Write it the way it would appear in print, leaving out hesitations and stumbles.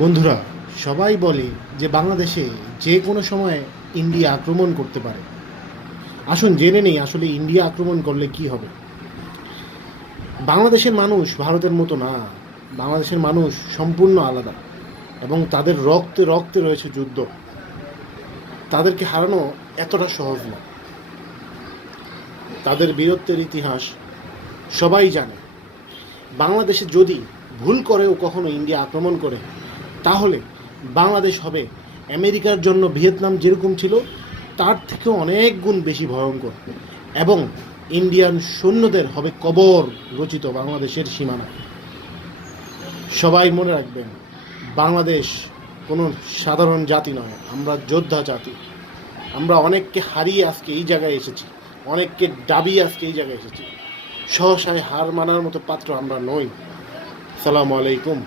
বন্ধুরা, সবাই বলে যে বাংলাদেশে যে কোনো সময় ইন্ডিয়া আক্রমণ করতে পারে। আসুন জেনে নেই আসলে ইন্ডিয়া আক্রমণ করলে কি হবে। বাংলাদেশের মানুষ ভারতের মতো না। বাংলাদেশের মানুষ সম্পূর্ণ আলাদা এবং তাদের রক্তে রক্তে রয়েছে যুদ্ধ। তাদেরকে হারানো এতটা সহজ না। তাদের বীরত্বের ইতিহাস সবাই জানে। বাংলাদেশে যদি ভুল করেও কখনো ইন্ডিয়া আক্রমণ করে, তাহলে বাংলাদেশ হবে আমেরিকার জন্য ভিয়েতনাম যেরকম ছিল তার থেকেও অনেক গুণ বেশি ভয়ঙ্কর, এবং ইন্ডিয়ান সৈন্যদের হবে কবর রচিত বাংলাদেশের সীমানা। সবাই মনে রাখবেন, বাংলাদেশ কোনো সাধারণ জাতি নয়, আমরা যোদ্ধা জাতি। আমরা অনেককে হারিয়ে আজকে এই জায়গায় এসেছি, অনেককে দাবিয়ে আজকে এই জায়গায় এসেছি। সহসায় হার মানার মতো পাত্র আমরা নই। সালামু আলাইকুম।